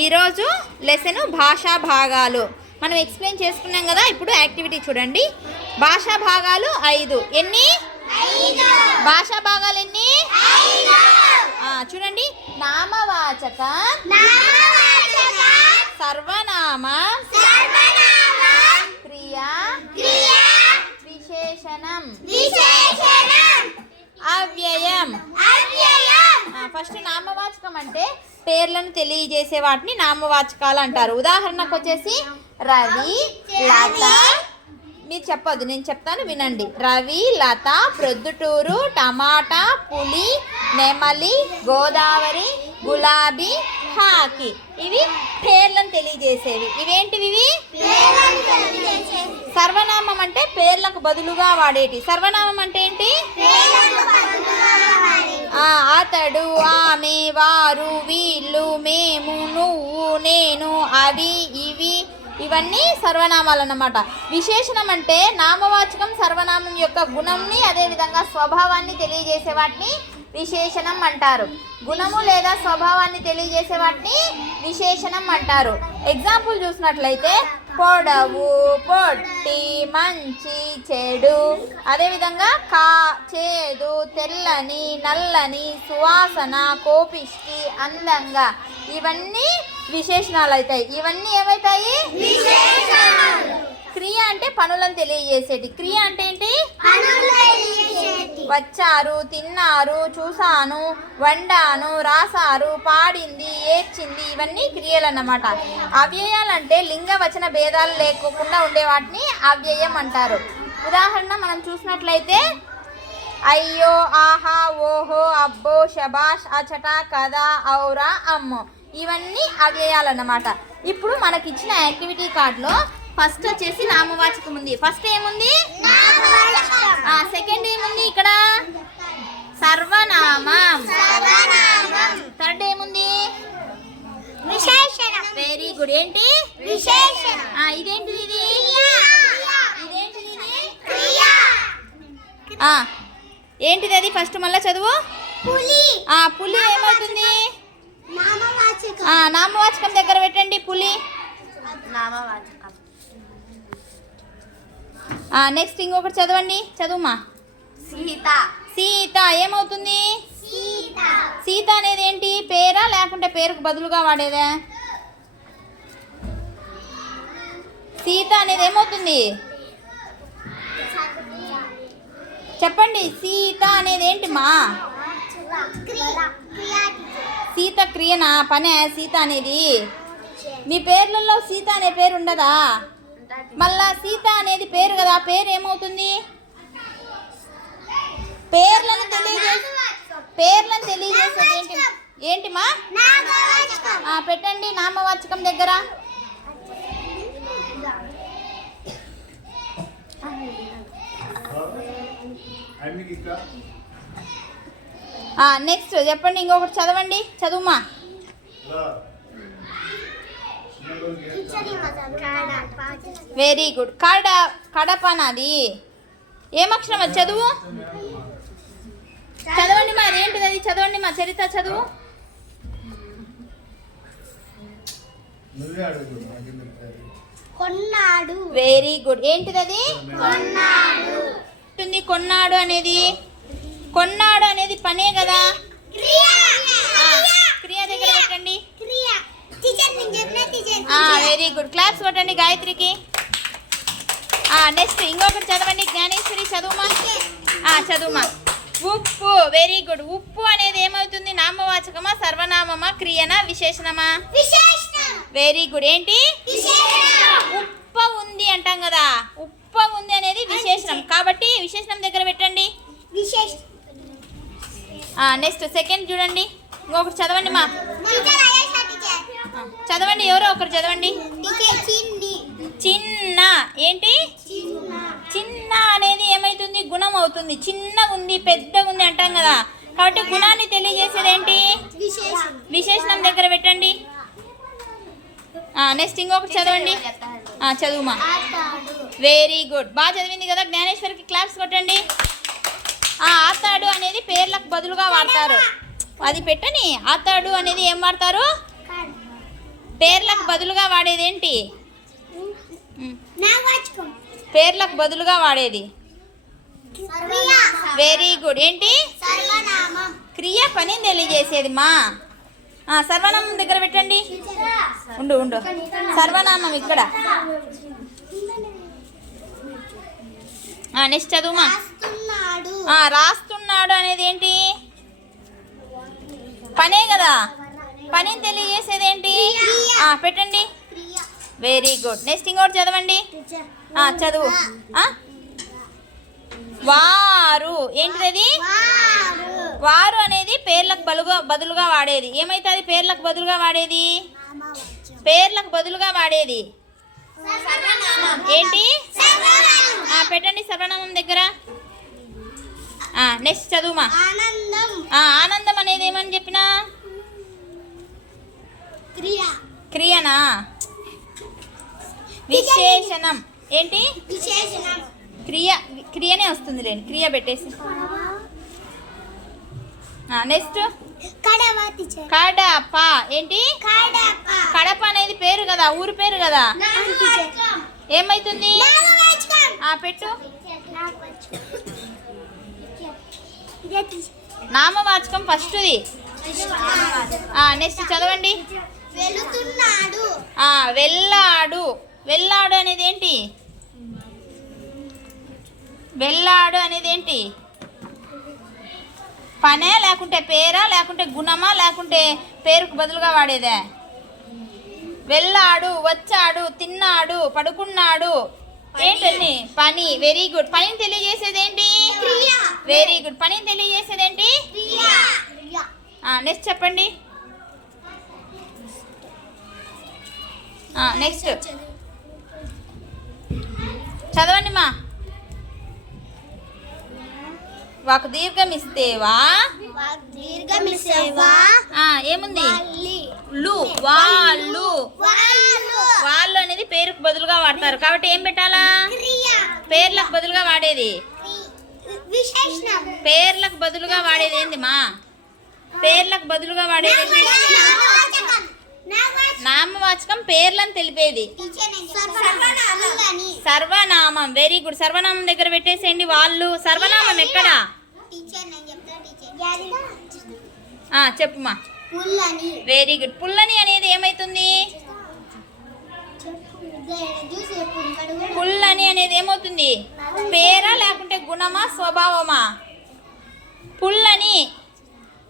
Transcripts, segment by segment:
ఈరోజు లెసన్ భాషా భాగాలు మనం ఎక్స్ప్లెయిన్ చేసుకున్నాం కదా. ఇప్పుడు యాక్టివిటీ చూడండి. భాషా భాగాలు 5. ఎన్ని భాషా భాగాలు ఎన్ని? చూడండి. నామవాచక, సర్వనామం, క్రియ, విశేషణం, అవ్యయం. ఫస్ట్ నామవాచకం అంటే పేర్లను తెలియజేసే వాటిని నామవాచకాలు అంటారు. ఉదాహరణకు వచ్చేసి రవి, లత. మీరు చెప్పొద్దు, నేను చెప్తాను వినండి. రవి, లత, ప్రొద్దుటూరు, టమాటా, పులి, నెమలి, గోదావరి, గులాబీ, హాకీ. ఇవి పేర్లను తెలియజేసేవి. ఇవేంటివి? ఇవి సర్వనామం అంటే పేర్లకు బదులుగా వాడేటి. సర్వనామం అంటే ఏంటి? అతడు, ఆమె, వారు, వీళ్ళు, మేము, నువ్వు, నేను, అవి, ఇవి, ఇవన్నీ సర్వనామాలు అన్నమాట. విశేషణం అంటే నామవాచకం సర్వనామం యొక్క గుణంని అదేవిధంగా స్వభావాన్ని తెలియజేసే వాటిని విశేషణం అంటారు. గుణము లేదా స్వభావాన్ని తెలియజేసే వాటిని విశేషణం అంటారు. ఎగ్జాంపుల్ చూసినట్లయితే పొడవు, పొట్టి, మంచి, చెడు. అదేవిధంగా చేదు, తెల్లని, నల్లని, సువాసన, కోపిష్టి, అందంగా. ఇవన్నీ విశేషణాలు అవుతాయి. ఇవన్నీ ఏమవుతాయి? క్రియ అంటే పనులను తెలియజేసేటి. క్రియ అంటే ఏంటి? వచ్చారు, తిన్నారు, చూసాను, వండాను, రాసారు, పాడింది, ఏడ్చింది. ఇవన్నీ క్రియలు అన్నమాట. అవ్యయాలంటే లింగ వచన భేదాలు లేకుండా ఉండే వాటిని అవ్యయం అంటారు. ఉదాహరణ మనం చూసినట్లయితే అయ్యో, ఆహా, ఓహో, అబ్బో, శబాష్, అచట, కదా, ఔరా, అమ్మో. ఇవన్నీ అవ్యయాలన్నమాట. ఇప్పుడు మనకిచ్చిన యాక్టివిటీ కార్డులో ఫస్ట్ వచ్చేసి నామవాచకం ఉంది. ఫస్ట్ ఏముంది? సెకండ్ ఏముంది? ఇక్కడ సర్వనామం. థర్డ్ ఏముంది? విశేషణం. Very good. ఏంటి? విశేషణం. ఇదేంటిది? ఇదేంటిది? ఏంటిది అది? ఫస్ట్ మళ్ళా చదువు. పులి ఏమవుతుంది? నామవాచకం దగ్గర పెట్టండి. పులి నామవాచకం. నెక్స్ట్ ఇంకొకటి చదవండి. చదువుమా. సీత. సీత ఏమవుతుంది? సీత అనేది ఏంటి? పేరా లేకుంటే పేరుకు బదులుగా వాడేదా? సీత అనేది ఏమవుతుంది? చెప్పండి. సీత అనేది ఏంటి మా? సీత క్రియనా? పనే సీత అనేది? మీ పేర్లలో సీత అనే పేరు ఉండదా? మళ్ళా సీత అనేది పేరు కదా. పేరు ఏమవుతుంది? పేర్లను తెలియజేసేది ఏంటి? ఏంటి మా? పెట్టండి నామవాచకం దగ్గర. నెక్స్ట్ చెప్పండి. ఇంకొకటి చదవండి. చదువుమా. Very good. కడపనది ఏమక్షరం? అది చదువు. చదవండి మా. అదేంటిది అది? చదవండి మా. చరిత్ర చదువు. కొన్నాడు. Very good. ఏంటిది అది? కొన్నాడు అనేది? కొన్నాడు అనేది పనే కదా. క్రియ దగ్గర పెట్టండి. Very good. క్లాప్స్ కొట్టండి గాయత్రికి. నెక్స్ట్ ఇంకొకటి చదవండి. జ్ఞానేశ్వరి చదువుమా. చదువుమా. ఉప్పు. Very good. ఉప్పు అనేది ఏమవుతుంది? నామవాచకమా, సర్వనామమా, క్రియనా, విశేషణమా? Very good. ఏంటి? ఉప్ప ఉంది అంటాం కదా. ఉప్ప ఉంది అనేది విశేషణం కాబట్టి విశేషణం దగ్గర పెట్టండి. నెక్స్ట్ సెకండ్ చూడండి. ఇంకొకటి చదవండి మా. చదవండి. ఎవరో ఒకరు చదవండి. చిన్న. ఏంటి? చిన్న అనేది ఏమైతుంది? గుణం అవుతుంది. చిన్నగా ఉంది, పెద్దగా ఉంది అంటాం కదా. కాబట్టి గుణాన్ని తెలియజేసేది ఏంటి? విశేషణం దగ్గర పెట్టండి. నెక్స్ట్ ఇంకొకటి చదవండి. చదువుమా. Very good. బాగా చదివింది కదా. జ్ఞానేశ్వరికి క్లాప్స్ కొట్టండి. అతడు అనేది పేర్లకు బదులుగా వాడతారు. అది పెట్టని. అతడు అనేది ఏం వాడతారు? పేర్లకు బదులుగా వాడేది ఏంటి? పేర్లకు బదులుగా వాడేది వెరీ గుడ్. ఏంటి? క్రియ పని తెలియజేసేది మా. సర్వనామం దగ్గర పెట్టండి. ఉండు సర్వనామం ఇక్కడ. నెక్స్ట్ చదువుమా. రాస్తున్నాడు అనేది ఏంటి? పనే కదా. పనిని తెలియజేసేది ఏంటి? పెట్టండి. Very good. నెక్స్ట్ ఇంకోటి చదవండి. చదువు. వారు ఏంటిది? వారు అనేది పేర్లకు బదులుగా వాడేది. ఏమైతుంది పేర్లకు బదులుగా వాడేది? పేర్లకు బదులుగా వాడేది ఏంటి? పెట్టండి సర్వనామం దగ్గర. నెక్స్ట్ చదువుమా. ఆనందం అనేది ఏమని చెప్పినా? క్రియనా? విశేషణం. ఏంటి? క్రియనే వస్తుంది లేండి. క్రియ పెట్టేసి. నెక్స్ట్ కడప. ఏంటి? కడప అనేది పేరు కదా, ఊరు పేరు కదా. ఏమైతుంది? పెట్టు. నామవాచకం ఫస్ట్ది. నెక్స్ట్ చదవండి. వెళ్ళాడు. వెళ్ళాడు అనేది ఏంటి? వెళ్ళాడు అనేది ఏంటి? పనే లేకుంటే పేరా లేకుంటే గుణమా లేకుంటే పేరుకు బదులుగా వాడేదే? వెళ్ళాడు, వచ్చాడు, తిన్నాడు, పడుకున్నాడు. ఏంటండి? పని. Very good. పనిని తెలియజేసేది ఏంటి? Very good. పనిని తెలియజేసేది ఏంటి? నెక్స్ట్ చెప్పండి. నెక్స్ట్ చదవండి మా. వాకు దీర్ఘం ఇస్తేవా? ఏముంది? వాళ్ళు. వాళ్ళు అనేది పేరుకు బదులుగా వాడతారు కాబట్టి ఏం పెట్టాలా? పేర్లకు బదులుగా వాడేది. పేర్లకు బదులుగా వాడేది ఏంది మా? పేర్లకు బదులుగా వాడేది నామవాచకం పేర్లను తెలిపేది. సర్వనామం. Very good. సర్వనామం దగ్గర పెట్టేసేయండి. వాళ్ళు. సర్వనామం ఎక్కడ? చెప్పుమా. Very good. పుల్లని అనేది ఏమైతుంది? పుల్లని అనేది ఏమవుతుంది? పేరా లేకుంటే గుణమా స్వభావమా? పుల్లని.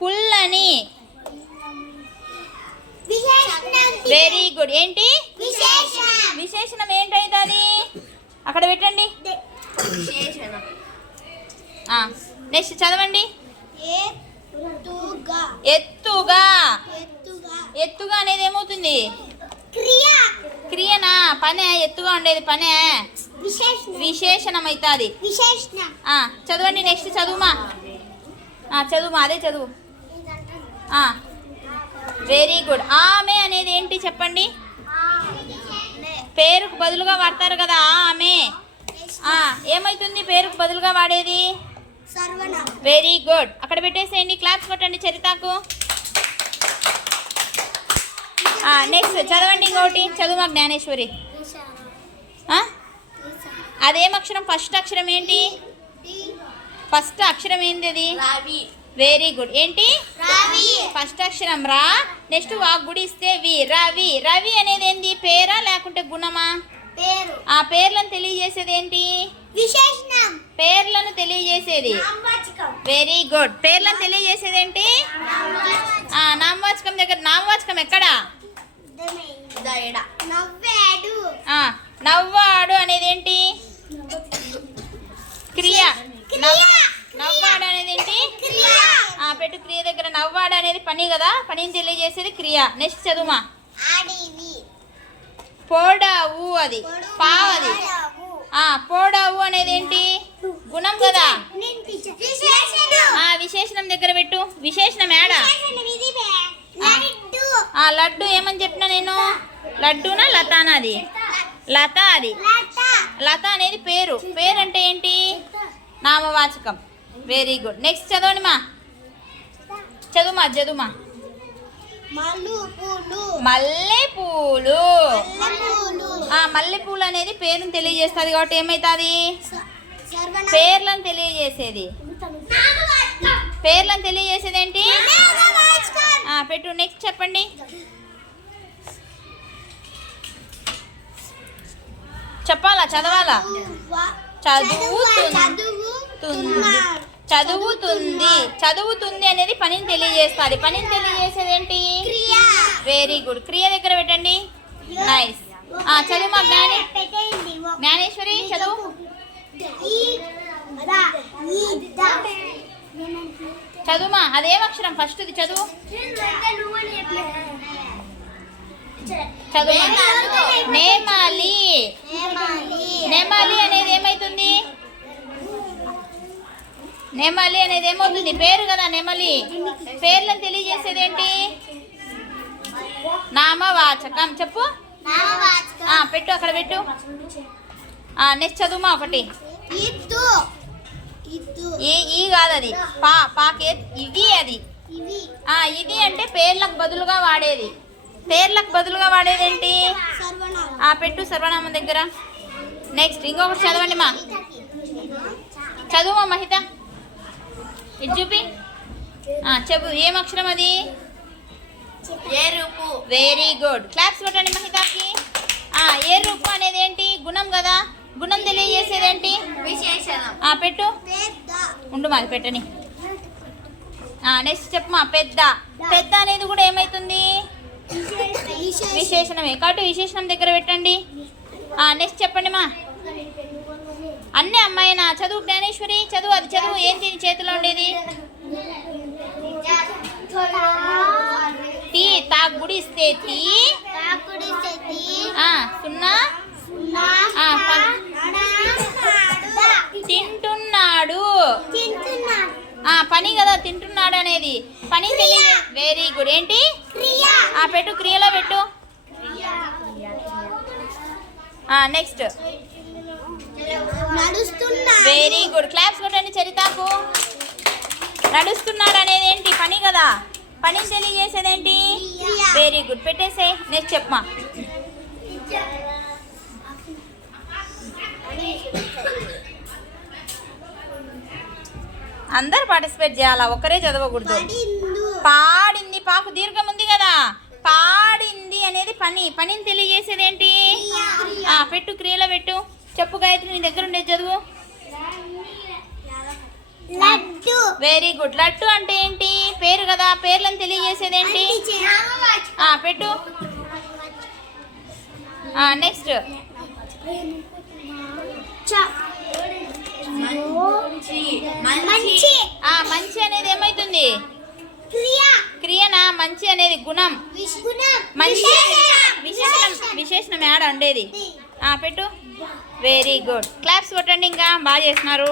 పుల్లని. Very good. ఏంటి? విశేషణం ఏంటవుతుంది? అక్కడ పెట్టండి. నెక్స్ట్ చదవండి. ఎత్తుగా. ఎత్తుగా అనేది ఏమవుతుంది? క్రియనా? పనే. ఎత్తుగా ఉండేది పనే. విశేషణం అవుతుంది. చదవండి. నెక్స్ట్ చదువుమా. చదువుమా. అదే చదువు. Very good. ఆమె అనేది ఏంటి చెప్పండి? పేరుకు బదులుగా వాడతారు కదా ఆమె. ఏమైతుంది పేరుకు బదులుగా వాడేది? Very good. అక్కడ పెట్టేసేయండి. క్లాప్స్ కొట్టండి చరితకు. నెక్స్ట్ చదవండి. ఇంకోటి చదువు జ్ఞానేశ్వరి. అదేం అక్షరం? ఫస్ట్ అక్షరం ఏంటి? ఫస్ట్ అక్షరం ఏంది అది? Very good. ఏంటి? ఫస్ట్ అక్షరం రా. నెక్స్ట్ వాక్ గుడి ఇస్తే వి. రవి. రవి అనేది ఏంటి? పేరా లేకుంటే గుణమా? పేర్లను తెలియజేసేది ఏంటి? పేర్లను తెలియజేసేది. Very good. పేర్లను తెలియజేసేది ఏంటి? నామవాచకం దగ్గర. నామవాచకం ఎక్కడ? నవ్వాడు అనేది ఏంటి? క్రియ. నవ్వాడు అనేది ఏంటి? పెట్టు. క్రియ దగ్గర నవ్వాడు అనేది పని కదా. పనిని తెలియజేసేది క్రియ. నెక్స్ట్ చదువుమా. పోడావు. అది పావది. పోడావు అనేది ఏంటి? గుణం కదా. విశేషణం దగ్గర పెట్టు. విశేషణం ఏడా? లడ్డు. ఏమని చెప్పినా నేను? లడ్డూనా లతానా? అది లత. అది లత అనేది పేరు. పేరు అంటే ఏంటి? నామవాచకం. Very good. నెక్స్ట్ చదవండి మా. చదువుమా. చదువుమా. మల్లె మల్లెపూలు. మల్లెపూలు అనేది పేరుని తెలియజేస్తుంది కాబట్టి ఏమవుతుంది? పేర్లను తెలియజేసేది. పేర్లను తెలియజేసేది ఏంటి? పెట్టు. నెక్స్ట్ చెప్పండి. చెప్పాలా? చదవాలా? చదువుతుంది. చదువుతుంది అనేది పనిని తెలియజేస్తుంది. పనిని తెలియజేసేది ఏంటి? Very good. క్రియ దగ్గర పెట్టండి. నైస్. చదువు మా జ్ఞానేశ్వరి చదువు. చదువుమా. అదేం అక్షరం? ఫస్ట్ది చదువు. చదువు. నెమలి. నెమలి అనేది ఏమైతుంది? నెమలి అనేది ఏమవుతుంది? పేరు కదా నెమలి. పేర్లను తెలియజేసేది ఏంటి? నామవాచకం. చెప్పు. పెట్టు. అక్కడ పెట్టు. నెక్స్ట్ చదువుమా ఒకటి. ఈ కాదు అది. పాకే ఇది. అది ఇది అంటే పేర్లకు బదులుగా వాడేది. పేర్లకు బదులుగా వాడేది ఏంటి? పెట్టు సర్వనామం దగ్గర. నెక్స్ట్ ఇంకొకటి చదవండి మా. చదువు మహిత. ఇది చూపి. చెప్పు. ఏం అక్షరం అది? ఎరుపు. Very good. క్లాప్స్ కొట్టండి మహితకి. ఎరుపు అనేది ఏంటి? గుణం కదా. గుణం తెలియజేసేది ఏంటి? విశేషణం. పెట్టు. ఉండు మాది పెట్టని. నెక్స్ట్ చెప్పమా. పెద్ద. పెద్ద అనేది కూడా ఏమైతుంది? విశేషణమే కాబట్టి విశేషణం దగ్గర పెట్టండి. నెక్స్ట్ చెప్పండి మా. అన్నీ అమ్మాయినా. చదువు జ్ఞానేశ్వరి చదువు. అది చదువు. ఏంటి నీ చేతిలో ఉండేది? టీ. గుడిస్తే టీ. సున్నా. తింటున్నాడు. పని కదా తింటున్నాడు అనేది. పని తెలియ. Very good. ఏంటి? పెట్టు. క్రియలో పెట్టు. నెక్స్ట్. Very good. క్లాప్స్ కొట్టండి చరితకు. నడుస్తున్నాడు అనేది ఏంటి? పని కదా. పని తెలియజేసేది ఏంటి? Very good. పెట్టేసే. నెక్స్ట్ చెప్పమా. అందరు పార్టిసిపేట్ చేయాలా, ఒక్కరే చదవకూడదు. పాడింది. పాకు దీర్ఘం ఉంది కదా. పాడింది అనేది పని. పనిని తెలియజేసేది ఏంటి? పెట్టు. క్రియలో పెట్టు. చెప్పు గాయత్రి. నీ దగ్గర ఉండేది చదువు. Very good. లడ్డు అంటే ఏంటి? పేరు కదా. పేర్లను తెలియజేసేది ఏంటి? పెట్టు. నెక్స్ట్. మంచి అనేది ఏమైతుంది? క్రియనా. మంచి అనేది గుణం. విశేషణం యాడ ఉండేది. పెట్టు. Very good. క్లాప్స్ కొట్టండి. ఇంకా బాగా చేస్తున్నారు.